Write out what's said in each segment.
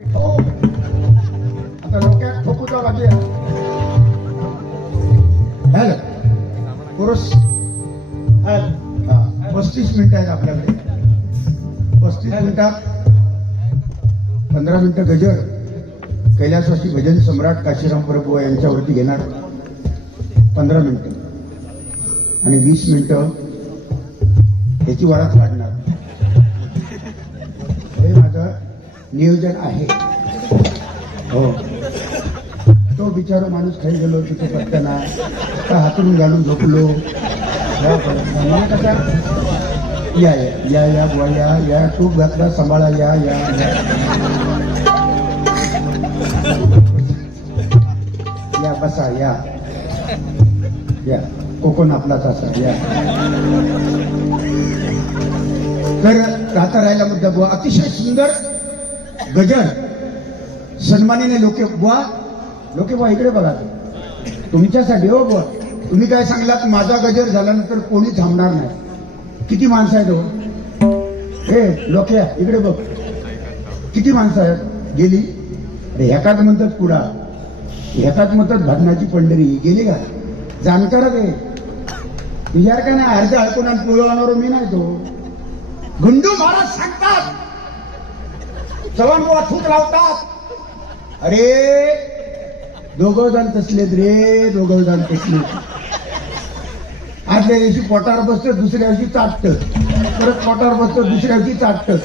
आता डोक्यात ठोकूचा वाजे हॅलो पुरुष 35 मिनिटं आहेत आपल्याकडे. 35 मिनिटात 15 मिनिटं गजर कैलासवासी भजन सम्राट काशीराम प्रभू यांच्यावरती घेणार 15 मिनिटं आणि 20 मिनिटं याची वरात काढणार. हे माझं नियोजन आहे. हो तो बिचारा माणूस खाली गेलो तिथे पटकना का हातून घालून झोपलो. मला कसा या या या बुवा या या तूप घातला सांभाळा या या या बसा या या कोकण आपलाच असा या. तर राहता राहिला मुद्दा बुवा अतिशय सुंदर गजर सन्मानीने लोके बुवा इकडे बघा तुमच्यासाठी. हो बुवा तुम्ही काय सांगलात माझा गजर झाल्यानंतर कोणी थांबणार नाही. किती माणसं आहेत हो हे लोक्या इकडे बघ किती माणसं आहेत गेली. ह्याकाच म्हणतात कुडा ह्याकाच म्हणतात भजनाची पंढरी गेली का जाणकार ते विचार का नाही अर्ध अडकून आणि पुळवणार मी नाही. तो गुंडू महाराज सांगतात चव्हाण बुवा थूक लावतात. अरे दोघं जण तसलेत रे दोघं जण तसलेत. आदल्या दिवशी पोटावर बसतं दुसऱ्या दिवशी चाटतं परत पोटावर बसतं दुसऱ्या दिवशी चाटतं.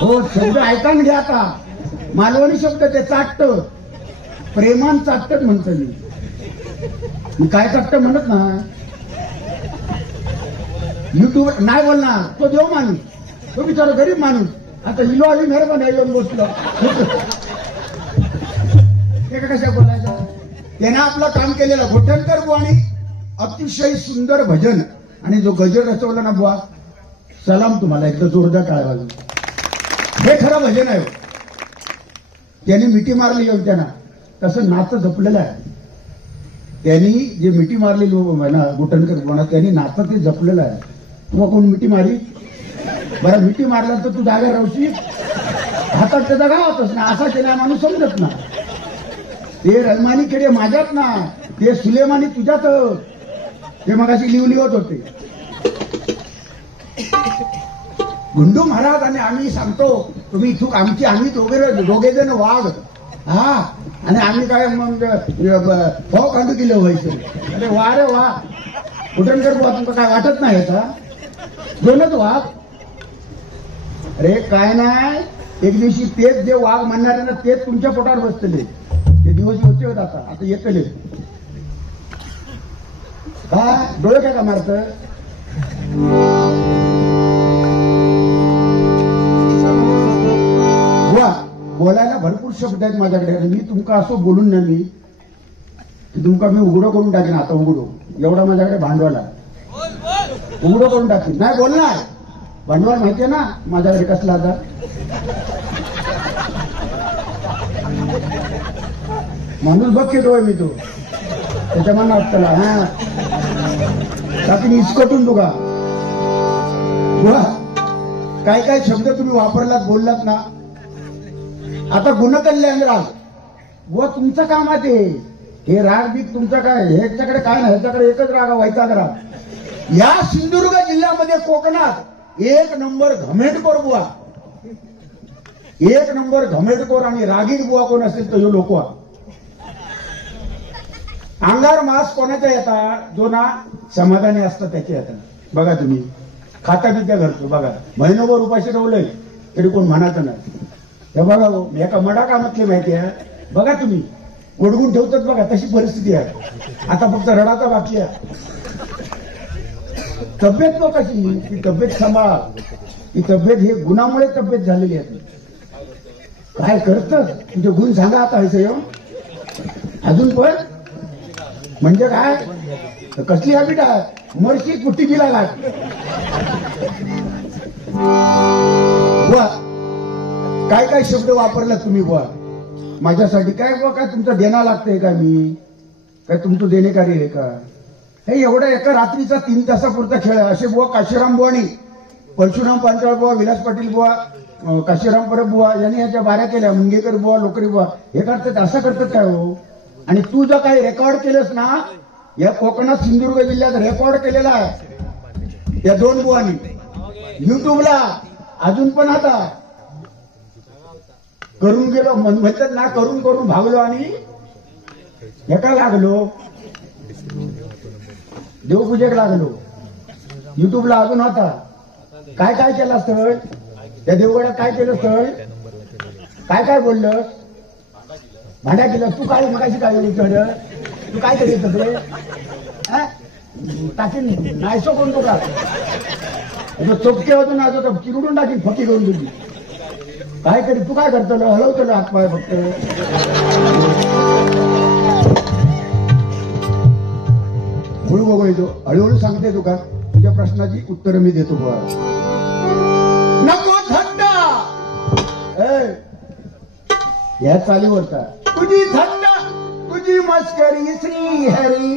हो शब्द ऐकान घ्या आता मालवणी शब्द ते चाटतं प्रेमान चाटत म्हणतो मी काय चाटतं म्हणत ना. युट्यूब नाही बोलणार तो देव माणूस तो बिचारा गरीब माणूस. आता हिलो आली मेहरबान येऊन बसलो ते कशा बोलायचं. त्याने आपलं काम केलेलं घोटणकर बुवा आणि अतिशय सुंदर भजन आणि जो गजर रचवला ना बुवा सलाम तुम्हाला एकदा जोरदार टाळ्या वाजवून. हे खरं भजन आहे. त्यांनी मिठी मारली येऊन त्यांना तसं नातं जपलेलं आहे. त्यांनी जे मिठी मारलेली घोटणकर बुवा त्यांनी नातं ते जपलेलं आहे. तुम्हाला कोण मिठी मारी बरं मिठी मारल्यानंतर तू जागा राहशी हातात त्याचा गावातच ना असा केला माणूस समजत ना. ते रहमानी खेडे माझ्यात ना ते सुलेमानी तुझ्यात ते मगाशी लिहत होते. गुंडू महाराज आणि आम्ही सांगतो तुम्ही इथूक आमची आम्ही दोघे जण वाघ हा आणि आम्ही काय मग भाव काढू दिलं व्हायचं. अरे वा रे वा कुठणकर बुवा तुमचं काय वाटत नाही याचा दोनच वाघ. अरे काय नाही एक दिवशी तेच जे वाघ म्हणणारे ना तेच तुमच्या पोटावर बसतले. ते दिवस होते होत आता येतले काय डोळे काय का मारत. वा बोलायला भरपूर शब्द आहेत माझ्याकडे. मी तुमका असं बोलून ना मी की तुमका मी उघडं करून टाकेन. आता उघडो एवढा माझ्याकडे भांडवल आहे उघडं करून टाकेन नाही बोलणार. भांडवल माहितीये ना माझ्याकडे कसला आता. माणूस बघ खेळतोय मी तो त्याच्या मनात त्याला हा बाकी इसकटून तुका काय काय शब्द तुम्ही वापरलात बोललात ना. आता गुणकल्याण राग व तुमचं काम आहे ते. हे राग बीक तुमचं काय ह्याच्याकडे काय नाही ह्याच्याकडे एकच राग वैताग राग. या सिंधुदुर्ग जिल्ह्यामध्ये कोकणात एक नंबर घमेंडखोर बुवा एक नंबर घमेंडखोर आणि रागीर बुवा कोण असेल तर हे लोक. अंगार मास कोणाच्या येतात जो ना समाधानी असतात त्याच्या येतात. बघा तुम्ही खाता बिद्या घरतो बघा महिनोभर उपाशी ठेवलंय तरी कोण म्हणायचं नाही. हे बघा एका मडा कामातले माहिती आहे बघा तुम्ही ओढगून ठेवतात बघा तशी परिस्थिती आहे. आता फक्त रडाचा बाकी आहे. तब्येत नो कशी ती तब्येत सांभाळा. ती तब्येत हे गुणामुळे तब्येत झालेली आहे. काय करतं तुझे गुण सांगा आता येऊन अजून पण म्हणजे काय कसली हॅबिट आहे मरशी कुट्टी दिला लाग. काय काय शब्द वापरला तुम्ही बुवा माझ्यासाठी काय बुवा काय तुमचं देणं लागतंय का मी काय तुमचं देणेकारी आहे का. हे एवढ्या एका रात्रीचा 3 तासापुरता खेळ आहे. असे बुवा काशीराम बुवा आणि परशुराम पांचाळ बुवा विलास पाटील बुवा काशीराम परब बुवा यांनी ह्याच्या बाऱ्या केल्या, मुंगेकर बुवा, लोकरी बुवा हे करतात, असं करतात काय हो? आणि तू जर काही रेकॉर्ड केलंस ना, या कोकणात सिंधुदुर्ग जिल्ह्यात रेकॉर्ड केलेला आहे या दोन बुवांनी युट्यूबला. अजून पण आता करून गेलो म्हणतात ना, करून करून भागलो आणि एका लागलो देवपूजेक लागलो. युट्यूबला अजून होता. काय काय केलं स्थळ त्या देवगडात, काय केलं स्थळ, काय काय बोललं, भांड्या केलं. तू काय मगाशी काय तू काय करीत होते टाकीन नाहीसो कोण तो का चोपके होतो ना, तो चिरडून टाकीन फकी करून तुझी. काय करी तू काय करतो, हलवतो हातपाय फक्त. हळू बघतो, हळूहळू सांगते तुका. तुझ्या प्रश्नाची उत्तर मी देतो बघा. नको थंडा या चालीवरचा तुझी थंडा, तुझी मस्करी श्री हरी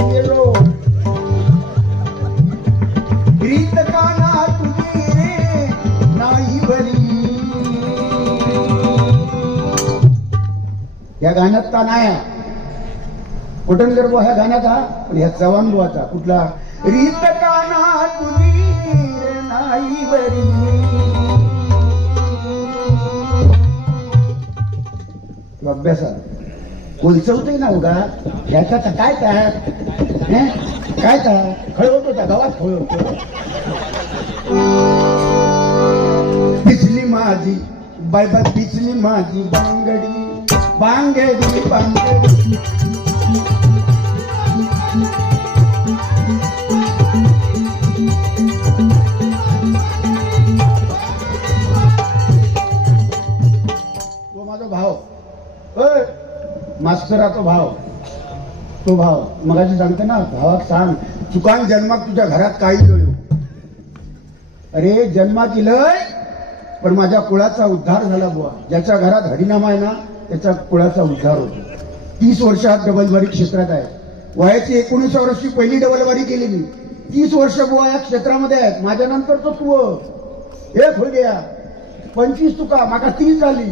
गेलो. प्रीत काना तुझी रे नाही बरी. या गाण्यात का नाही कोटणकर बुवा ह्या गाण्यात हा, पण ह्या चव्हाण बुवाचा कुठला, रीत काना तुझी रे नाही बरी. अभ्यासात कोलचवतोय ना उगा ह्याचा काय काय खळ होतो त्या गावात खळ होतो. पिचली माझी बाय बाय पिचली माझी बांगडी बांगडी बांगडी. तो माझा भाव मास्तराचा भाव, तो भाव मगाशी सांगते ना, भावाक सांग चुकान जन्माक तुझ्या घरात काही होईल. अरे जन्मात इलय पण माझ्या कुळाचा उद्धार झाला बुवा. ज्याच्या घरात हरिनाम आहे ना त्याच्या कुळाचा उद्धार होतो. 30 वर्षात डबलबारी क्षेत्रात आहे. वयाची 19 वर्षी पहिली डबलबारी केली मी. 30 वर्ष बुवा या क्षेत्रामध्ये आहेत. माझ्या नंतर तो तू हे खोल गया 25 तुका माका 30 झाली.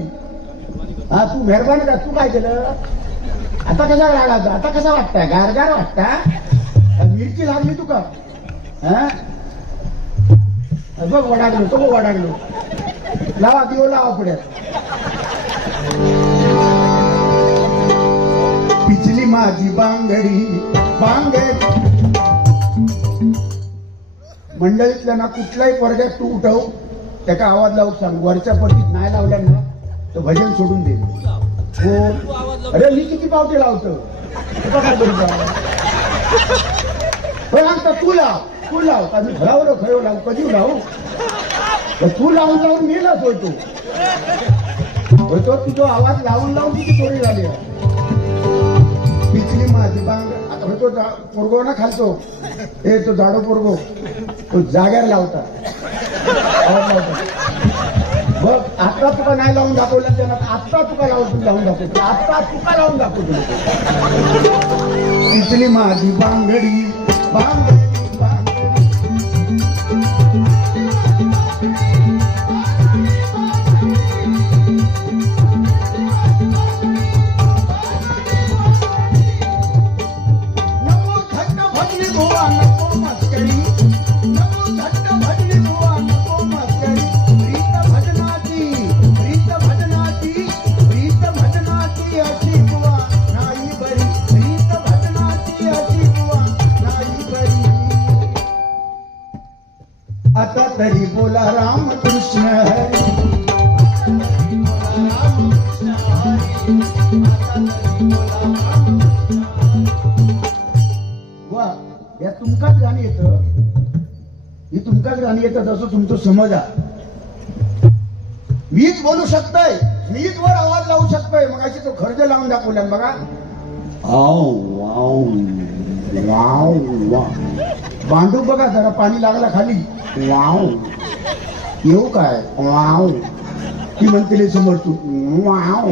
हा तू मेहरबानी का, तू काय केलं आता, कसा लागायचा आता, कसा वाटताय गारगार वाटता, मिरची लागली तुका बघ वडागलो तो वडागलो. लावा दिव लावा पुढ्यात. पिचली माझी बांगडी बांगडी. मंडळीतल्या ना कुठल्याही वर्गात तू उठव त्याचा आवाज लावून सांग. वरच्या पट्टीत नाही लावल्या ना तर भजन सोडून दे. हो अरे मी किती पावते लावतो तू लाव का मी घरावर खरं लावू कधी लावू. तू लावून लावून मेलाच होतो तुझा आवाज लावून लावून किती चोरी झाली. पिचली माझी बांग. आता होतो पोरगो ना खालतो हे तो झाडो पोरगो तो जाग्यावर लावता बघ. आता तुका नाही लावून दाखवलं त्यांना, आता तुका लावून दाखवतो, आता तुका लावून दाखवतो. पिचली माझी बांगडी बांगडी. आता तरी बोला राम कृष्ण हरी. वा या तुमकाच गाणी येतं, ही तुमकाच गाणी येतं तसं तुमचं समज आहे. मीच बोलू शकतोय, मीच वर आवाज लावू शकतोय. मग अशी तो खर्च लावून दाखवला बघा. बांधू बघा जरा पाणी लागला खाली. वाव येऊ काय वाव ती म्हणते समोर तू वाव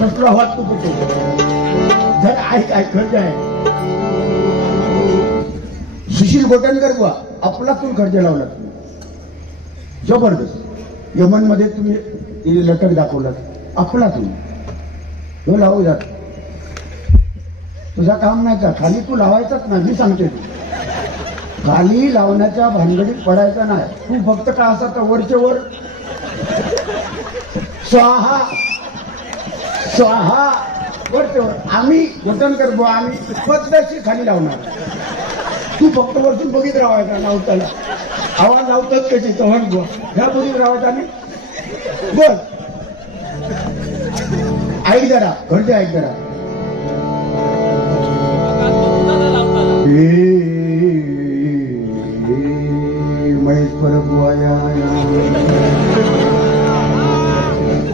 कसला वाटतो कुठे जर ऐक खर्च आहे. सुशील गोटणकर बुवा आपला तू खर्च लावला. जबरदस्त. यमन मध्ये तुम्ही लटक दाखवला आपला तुम्ही लावू जात तुझा काम नाही का खाली तू लावायचाच नाही. मी सांगते तू खाली लावण्याच्या भानगडीत पडायचा नाही. तू फक्त का असा तर वरचे वर स्वाहा स्वाहा वरचे वर. आम्ही वतन करतो आम्ही पद्धतशीर खाली लावणार. तू फक्त वरतून बघित राहायचा लावताना आवाज लावतात कशी तवण बुवा ह्या बघित राहायचा आणि बोल ऐक जरा घरचे ऐक जरा. महेश परब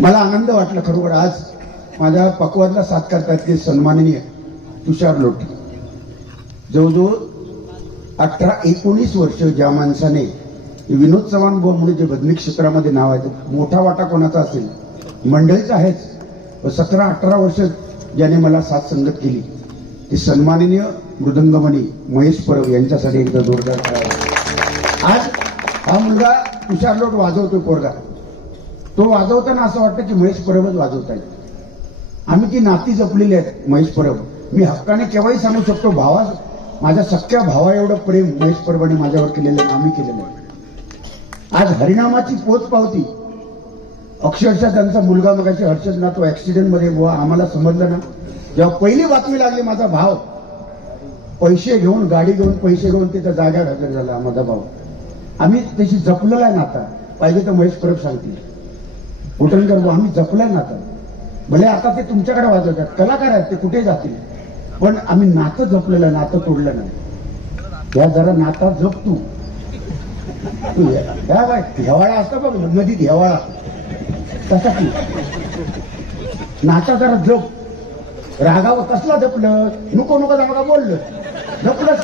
मला आनंद वाटला खरोखर. आज माझ्या पक्वादला साथ करतात ते सन्माननीय तुषार लोटे. जवळजवळ 18-19 वर्ष ज्या माणसाने विनोद चव्हाण म्हणून जे बदमी क्षेत्रामध्ये नाव आहे मोठा वाटा कोणाचा असेल मंडळीचा आहेच. 17-18 वर्ष ज्याने मला साथ संगत केली ते सन्माननीय मृदंगमणी महेश परब यांच्यासाठी एकदा जोरदार करावा. आज हा मुलगा तुषार लोट वाजवतोय पोरगा. तो वाजवताना असं वाटतं की महेश परबच वाजवत आहे. आम्ही ती नाती जपलेली आहेत महेश परब. मी हक्काने केव्हाही सांगू शकतो भावा माझ्या सख्या भावा एवढं प्रेम महेश परबाने माझ्यावर केलेलं आम्ही केलेलं आहे. आज हरिनामाची पोच पावती अक्षरशः त्यांचा मुलगा मगाशी हर्षद ना तो ऍक्सिडेंट मध्ये बुवा आम्हाला समजलं ना जेव्हा पहिली बातमी लागली माझा भाव पैसे घेऊन गाडी घेऊन पैसे घेऊन तिथं जागा हजर झाला माझा भाऊ. आम्ही त्याची जपलेला आहे नाता. पाहिजे तर महेश परब सांगतील उठणकर बुवा आम्ही जपलाय नाता. भले आता ते तुमच्याकडे वाजवतात कलाकार आहेत ते कुठे जातील पण आम्ही नातं जपलेलं नातं तोडलं नाही. या जरा नाता जप तू काय हेवाळा असता बघ नदीत हेवाळा तसा तू नाता जरा जप. रागावर कसला जपलं नको नको जागा बोललं जपलंच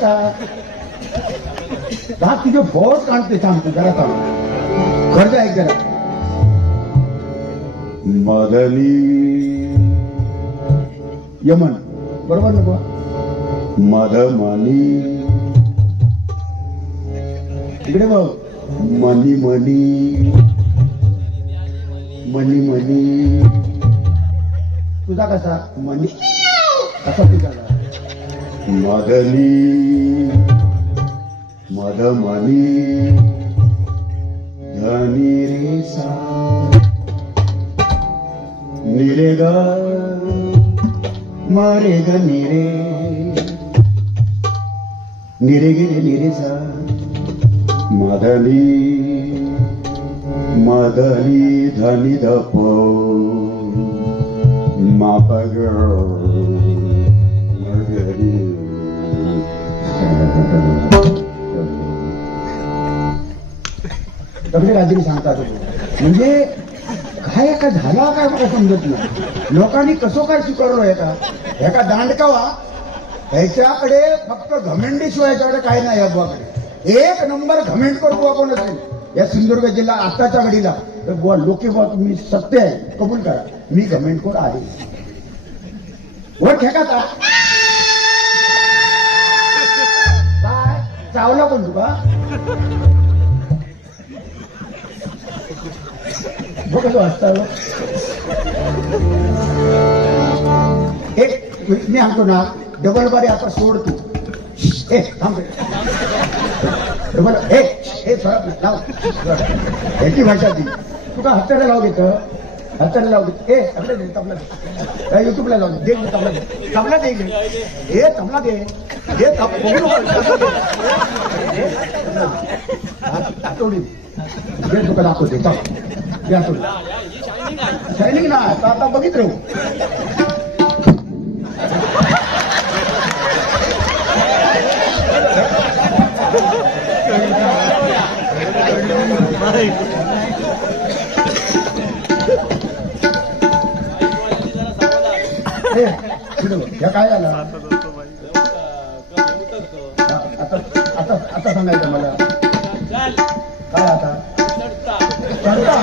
का तुझे फौज काढते थांबतो जरा थांब खर्च ऐक जरा. मदनी यमन बरोबर नको मधमनी इकडे बघ मनी मनी मनी मनी तुझा कसा मनी कसा तुझा मदनी मधमनी धनी रे सा निरे ग मरे ग निरे निरे गिरे निरे सा मदनी मदनी धनी धप मापग सगळे रात्री सांगतात म्हणजे काय का झाला काय मला समजत नाही. लोकांनी कसं काय स्वीकारलं एका दांडकावा ह्याच्याकडे फक्त घमेंडी शिवाय याच्याकडे काय नाही. या बुवाकडे एक नंबर घमेंड करू बुवा कोण असेल या सिंधुदुर्ग जिल्हा आताच्या घडीला तर बुवा लोके बुवा तुम्ही सत्य आहे कबूल करा मी घमेंडखोर आहे. वर ठेका काय चावला कोण तुका बघ असता एक मी सांगतो ना डबल बारी आता सोड तू ए थांब डबल लाव याची भाषा ती तुका हत्याला लाव घेत हत्याला लाव घेत ए तबला दे तबला युट्यूबला लाव दे तबला दे ए तबला दे हे आठवडी दे तुका दाखवते शायनिंग ना आता बघित राहू काय झालं आता सांगायचं मला काय आता चढता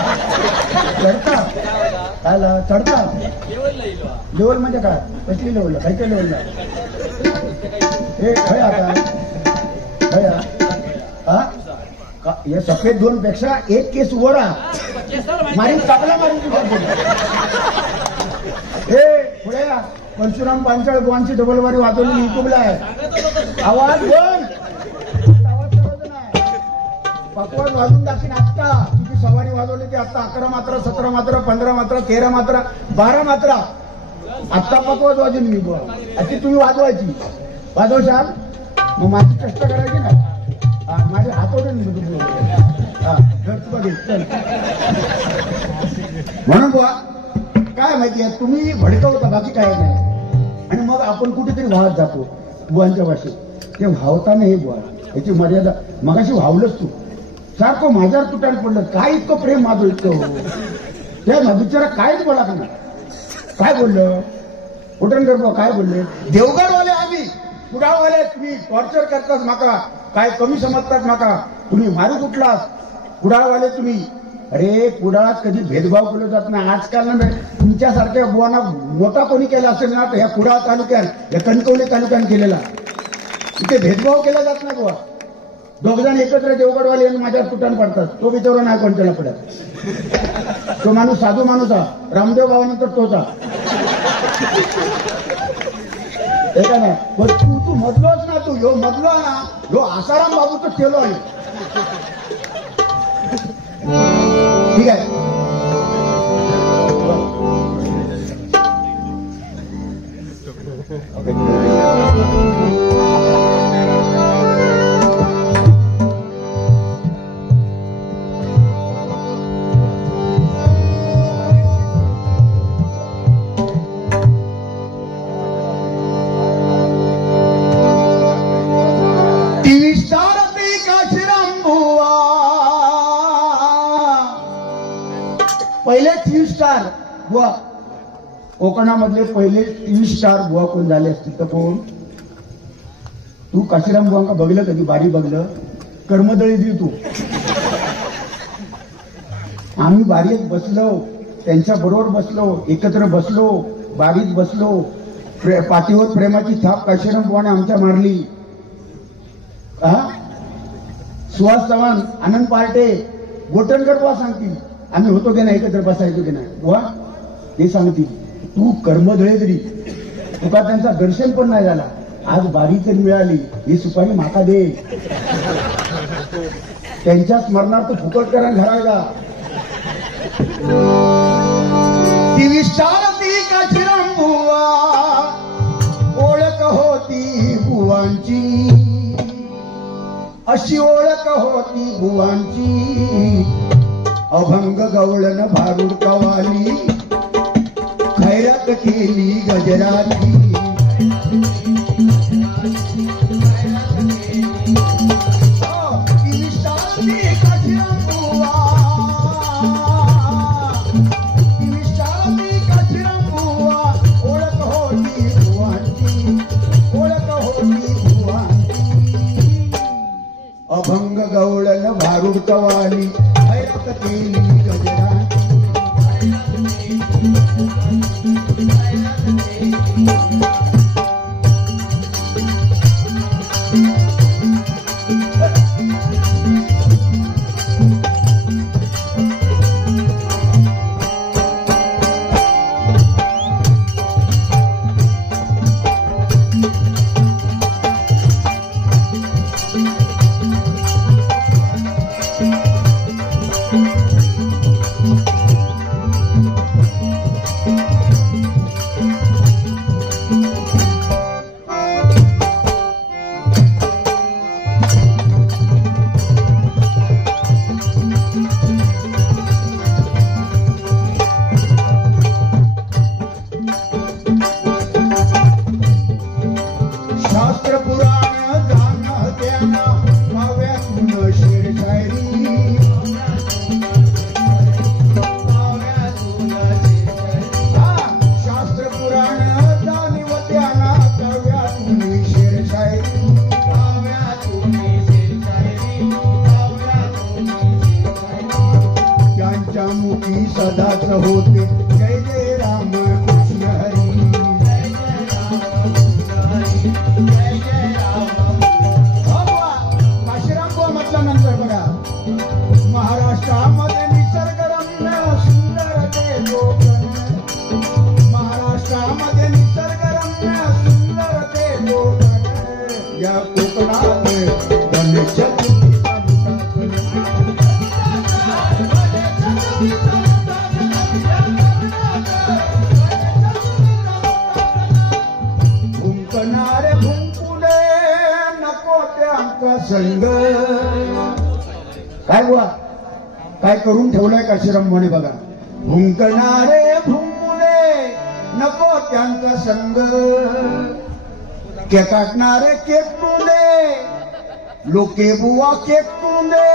चढता काय चढता लेवल म्हणजे काय कसली लेवलला खायच्या लेवलला हे खय आता खया हा या सफेद 2 पेक्षा एक केस वर मारी टाकला मारून हे पुढे परशुराम पांचाळ बुवांची डबलवारी वाजवली युट्यूबला आहे. आवाज बंद, पकवाज वाजून दाखीन आत्ता. तुझी सवारी वाजवली ती आत्ता 11 मात्रा 17 मात्रा 15 मात्रा 13 मात्रा 12 मात्रा आत्ता पकवाज वाजून मी बुवा. अशी तुम्ही वाजवायची वाजवशाल मग माझी कष्ट करायची ना. माझे हात ओढून म्हणून बुवा काय माहितीये तुम्ही भडकवता बाकी काय नाही. आणि मग आपण कुठेतरी वाहत जातो बुवांच्या भाषेत. ते वाहताना हे बुवा याची मर्यादा. मगाशी वाहवलंच तू सारखं माझ्यावर तुटायला पडलं. काय इतकं प्रेम माझं इतकं त्या बिचारा कायच बोला का ना. काय बोललं उटणकर बुवा काय बोलले. देवगडवाले आम्ही कुडाळवाले तुम्ही टॉर्चर करताच माका काय कमी समजतात माका. तुम्ही मारू कुठलास कुडाळवाले तुम्ही. अरे कुडाळात कधी भेदभाव केला जात नाही. आजकाल ना तुमच्यासारख्या बुवांना मोठा कोणी केला असेल ना तर ह्या कुडाळ तालुक्यात या कणकवली तालुक्यात केलेला. इथे भेदभाव केला जात नाही बुवा. 2 जण एकत्र देवगडवाले आणि माझ्यावर तुटण पडतात. तो बिचारा नाही कोणत्याला पडत. तो माणूस साधू माणूस हा. रामदेव बाबानंतर तोचा एका नाही. तू मधलोच ना. तू ह्यो मधलो ना. ह्यो आसाराम बाबू तर केलो आहे. ठीक आहे. पहिले 3 स्टार बुवा कोकणामधले पहिले 3 स्टार बुवा कोण झाले असतील तर कोण. तू काशीराम बुवांका बघलं कधी बारी बघलं कर्मदळी दिली तू. आम्ही बारीत बसलो त्यांच्या बरोबर बसलो एकत्र बसलो बारीत बसलो. पाठीवर प्रेमाची थाप काशीराम बुवाने आमच्या मारली. सुहास चव्हाण आनंद पार्टे गोटणकर बुवा सांगतील आम्ही होतो की नाही एकत्र बसायचो की नाही बुवा. ते सांगतील तू कर्मदळे तरी तुका त्यांचा दर्शन पण नाही झाला. आज बारी तरी मिळाली ही सुपारी माका दे. त्यांच्या स्मरणार्थ फुकट करा घरायला. ती विस्तारती काशीराम बुवा ओळख होती बुवांची. अशी ओळख होती बुवांची. अभंग गवळण भारूड कवाली खैरात केली गजराती. ओळख होती बुवांची ओळख होती बुवांची. अभंग गवळण भारूड कवाली खैरात केली गजराती. सदाच होते जय जय राम कृष्ण हरी. जय जय राम कृष्ण हरी. जय जय राम. काशीराम बुवा म्हटल्यानंतर बघा संग. काय बुवा काय करून ठेवलंय काशीराम बुवाने बघा. भुंकणारे भुंमुले नको त्यांचा संग, केकाटणारे केकटुंडे लोके बुवा केकटुंडे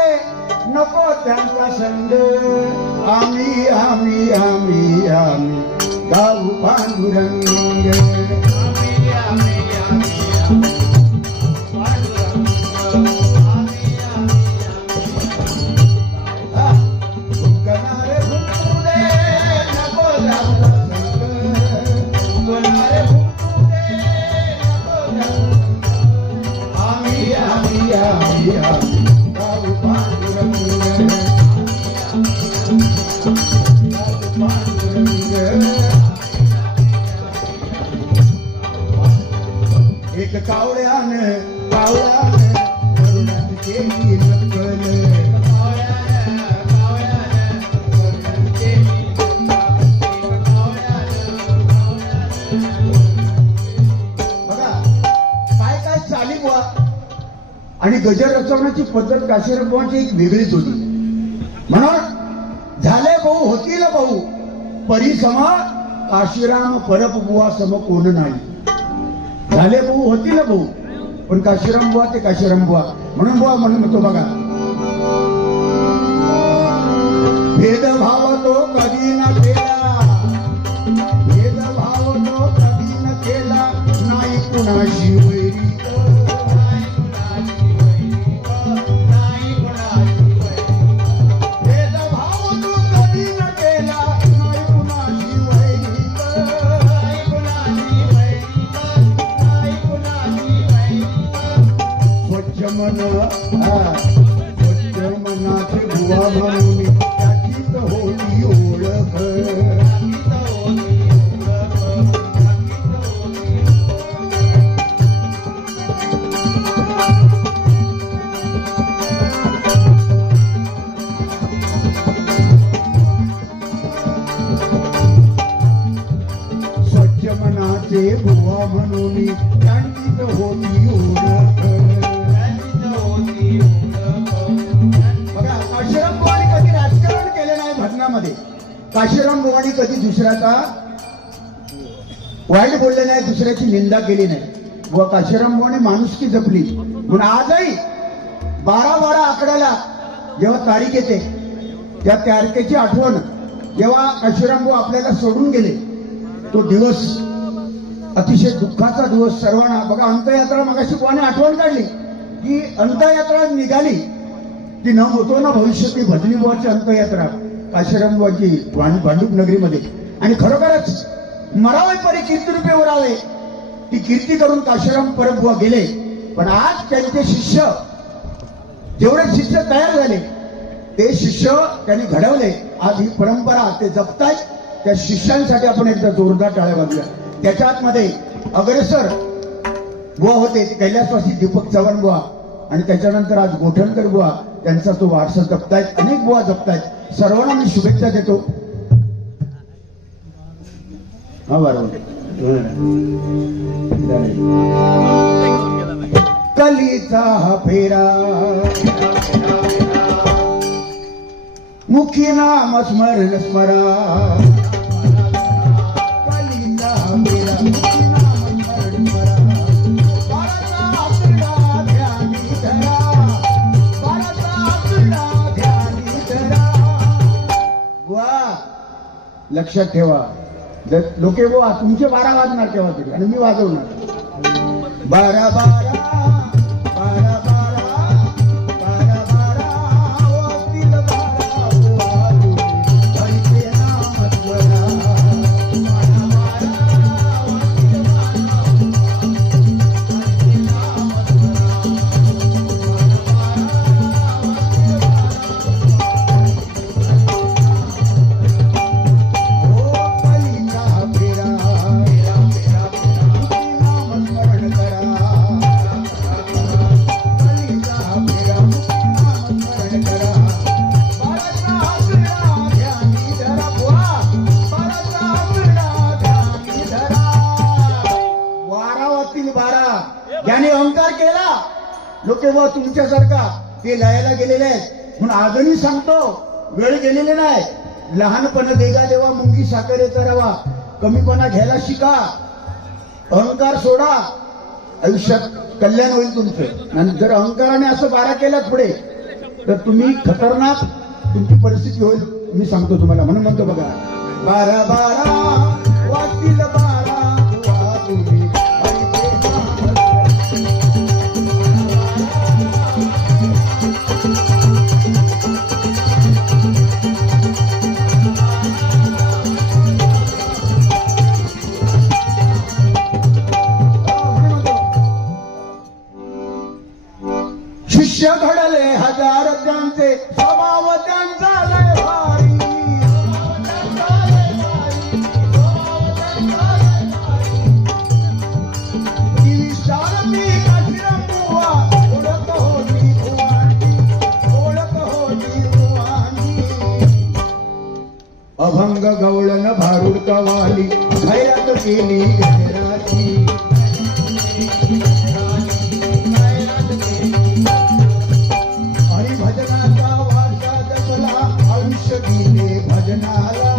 नको त्यांचा संग. आम्ही आम्ही आम्ही आम्ही गाऊ पांडुरंग. एक कावळ्याने करुणात केली नक्कल. बघा काय काय चाली बुवा. आणि गजर रचवण्याची पद्धत काशीराम बुवांची एक वेगळीच होती. म्हणून झाले भाऊ होतील भाऊ परिसमा काशीराम परप बुवा सम कोण नाही. झाले भाऊ होतील भाऊ पण काशीराम बुवा ते काशीराम बुवा. म्हणून बुवा म्हणून म्हणतो बघा. भेदभाव तो कधी न केला, भेदभाव तो कधी न केला नाही कुणाशी वैरी. मनाचे बुवा म्हणून त्याचीच होती ओळख. स्वच्छ मनाचे बुवा म्हणून त्यांचीच होती ओळख. काशीराम बुवानी कधी राजकारण केले नाही भजनामध्ये. काशीराम बुवानी कधी दुसऱ्याचा वाईट बोलले नाही, दुसऱ्याची निंदा केली नाही. व काशीराम बुवानी माणुसकी जपली. म्हणून आजही 12-12 आकड्याला जेव्हा तारीख येते त्या तारखेची आठवण जेव्हा काशीराम बुवा आपल्याला सोडून गेले तो दिवस अतिशय दुःखाचा दिवस सर्वांना. बघा अंत्ययात्रा मगाशी बुवाने आठवण काढली की अंत्ययात्रा निघाली ती न होतो ना भविष्य ती भजनी बुवाची अंत्ययात्रा काशीराम बुवाची भांडूप नगरीमध्ये. आणि खरोखरच मरावे परी कीर्ती रूपे वरावे ती कीर्ती करून काशीराम परब बुवा गेले. पण आज त्यांचे शिष्य जेवढे शिष्य तयार झाले ते शिष्य त्यांनी घडवले. आज ही परंपरा ते जपतायत. त्या शिष्यांसाठी आपण एकदा जोरदार टाळ्या वाजल्या. त्याच्यात मध्ये अग्रेसर बुवा होते कैलासवासी दीपक चव्हाण बुवा आणि त्याच्यानंतर आज गोठणकर बुवा त्यांचा तो वारसा जपतायत. अनेक बुवा जपतायत. सर्वांना मी शुभेच्छा देतो. हा बरोबर. कलीचा हा फेरा मुखी नाम स्मरण स्मरा. कलीचा हा फेरा मुखी नाम स्मरण स्मरा. लक्षात ठेवा लोके बुवा तुमचे 12 वाजणार तेव्हा तरी आणि मी वाजवणार 12 12 12 12 12 वाजतील 12 हरिचे नाम स्मरा. लोके बुवा तुमच्यासारखा ते लयाला गेलेले आहेत म्हणून आजही सांगतो वेळ गेलेली नाही. लहानपण देगा देवा मुंगी साखरे करावा, कमीपणा घ्यायला शिका, अहंकार सोडा, आयुष्यात कल्याण होईल तुमचं. आणि जर अहंकाराने असं बारा केलं पुढे तर तुम्ही खतरनाक तुमची परिस्थिती होईल. मी सांगतो तुम्हाला म्हणून म्हणतो बघा, 12 12 वाजतील 12 बुवा तुम्ही शिष्य घडले हजार त्यांचे स्वभाव त्यांचा लय भारी. शारमी काशीराम बुवा ओळख होती बुवांची, ओळख होती बुवांची. अभंग गवळण भारूड कवाली खैरात केली गजराची. हरिभजनाचा वारसा जपला आयुष्य दिले भजनाला.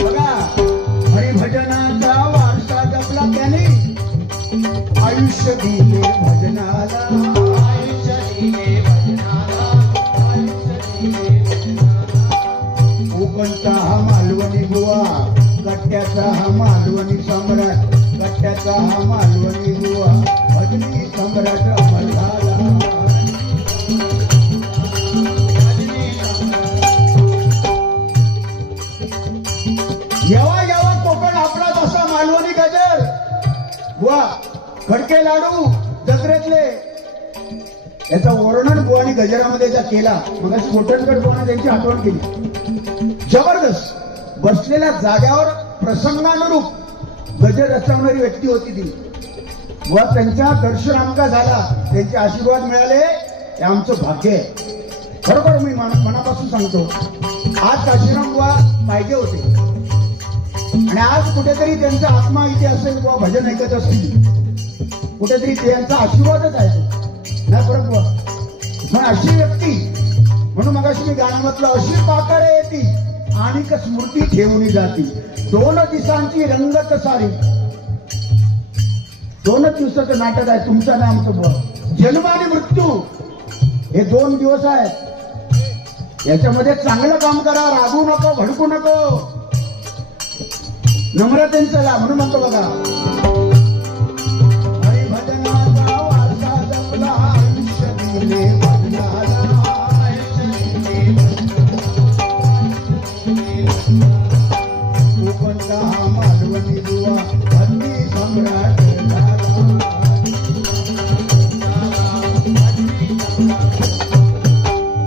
बघा, हरिभजनाचा वारसा जपला त्याने आयुष्य दिले भजनाला. कोकणचा हा मालवणी बुवा, कट्ट्याचा हा मालवणी सम्राट, कट्ट्याचा हा मालवणी बुवा भजनी सम्राट अमर झाला. येवा येवा कोकण आपला जसा मालवणी गजर बुवा, खडके लाडू जत्रेतले, याचा वर्णन बुवानी गजरामध्ये केला. मग कोटणकर बुवाने त्यांची आठवण केली. जबरदस्त बसलेल्या जाग्यावर प्रसंगानुरूप गजर रचवणारी व्यक्ती होती ती. व त्यांच्या दर्शन आमका झाला, त्यांचे आशीर्वाद मिळाले, हे आमचं भाग्य आहे. खरोखर मी मनापासून सांगतो, आज काशीराम बुवा पाहिजे होते आणि आज कुठेतरी त्यांचा आत्मा इथे असेल बुवा, भजन ऐकत असतील, कुठेतरी त्यांचा आशीर्वादच आहे नाही परत बुवा. मग अशी व्यक्ती, म्हणून मगाशी मी गाणं म्हटलं, अशी पाकळे येती आणि स्मृती ठेवली जाती. 2 दिवसांची रंगत सारी. 2 दिवसाचं नाटक आहे तुमचं ना आमचं बुवा. जन्म आणि मृत्यू हे 2 दिवस आहेत. याच्यामध्ये चांगलं काम करा, रागू नको, भडकू नको, नम्रतेने चला. म्हणून म्हणतो बघा, हरिभजनाचा वारसा जपला आयुष्य दिले भजनाला. कोकणचा हा मालवणी बुवा भजनी सम्राट झाला.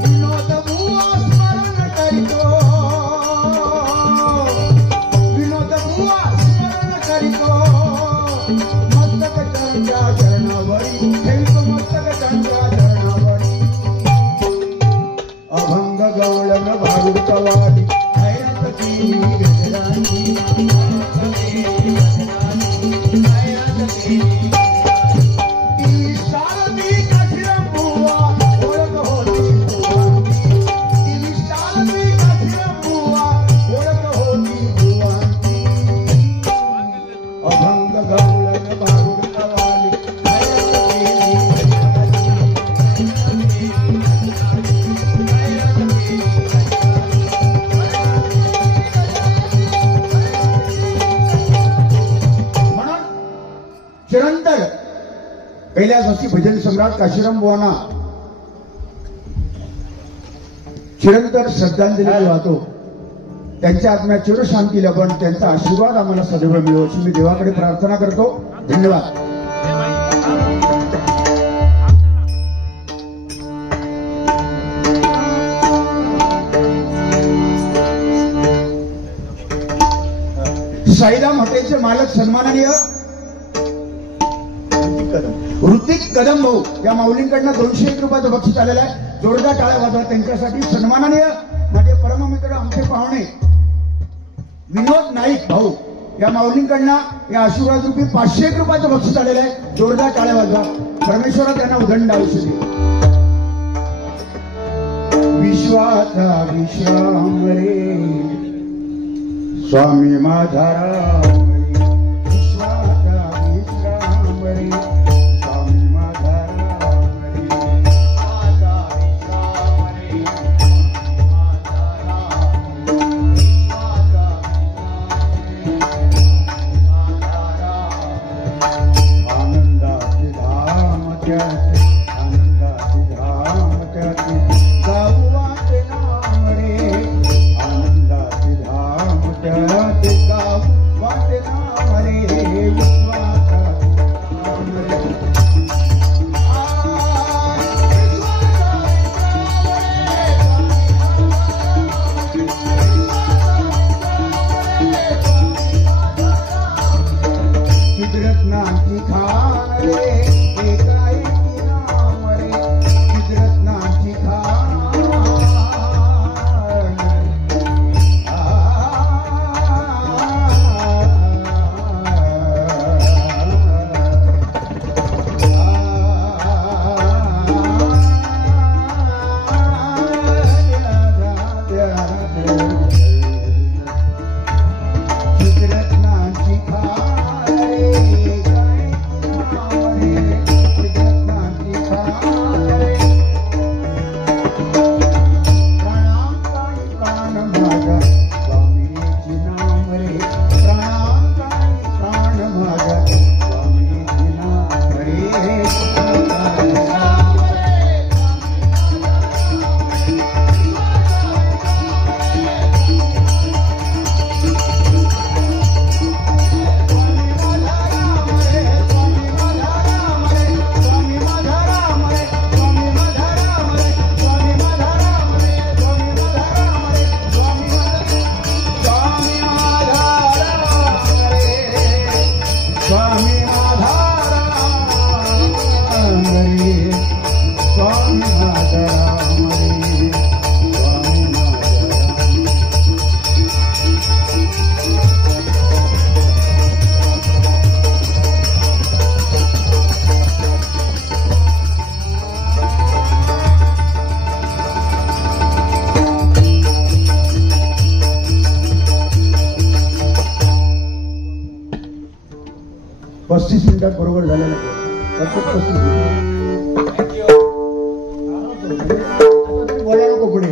विनोद बुवा स्मरण करीतो, विनोद बुवा स्मरण करीतो, मस्तक त्यांच्या चरणावरी ठेवतो, मस्तक त्यांच्या चरणावरी. अभंग गवळण भारूड कवाली खैरात केली गजराची. शारमी काशीराम बुवा ओळख होती बुवांची. शारमी काशीराम बुवा ओळख होती बुवांची. अभंग गवळण भारूड कवाली खैरात केली चिरंतर कैलासवासी भजन सम्राट काशीराम बुवांना चिरंतर श्रद्धांजली वाहतो. त्यांच्या आत्म्यात चिरशांती लाभो, त्यांचा आशीर्वाद आम्हाला सदैव मिळो अशी मी देवाकडे प्रार्थना करतो. धन्यवाद. साईराम हॉटेलचे मालक सन्माननीय ऋतिक कदम भाऊ या माऊलींकडनं 201 रुपयाचं बक्षीस आलेलं आहे. जोरदार टाळ्या वाजवा त्यांच्यासाठी. सन्माननीय माझे परममित्र आमचे पाहुणे विनोद नाईक भाऊ या माऊलींकडनं या आशीर्वाद रूपी 501 रुपयाचं बक्षीस आलेलं आहे. जोरदार टाळ्या वाजवा. परमेश्वरा त्यांना उदंड आयुष्य दे. विश्वाचा विश्राम रे स्वामी माझा राम रे. विश्वाचा विश्राम रे स्वामी माझा राम रे. विश्वाचा विश्राम रे आनंदाचे धाम त्याचे आनंदाचे धाम त्याचे गाऊ वाटे नाम रे. आनंदाचे धाम त्याचे गाऊ वाटे नाम रे. विश्वाचा विश्राम रे. रत्नाची खान रे एकाएकी नाम रे. रत्नाची खान पस्तीस मिनिटात बरोबर झालेलं आहे. 35 बोला नको पुढे.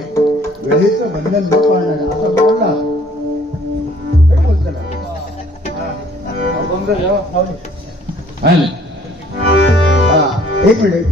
वेळेचं बंधन न पाळणार आता बोलला एक मिनिट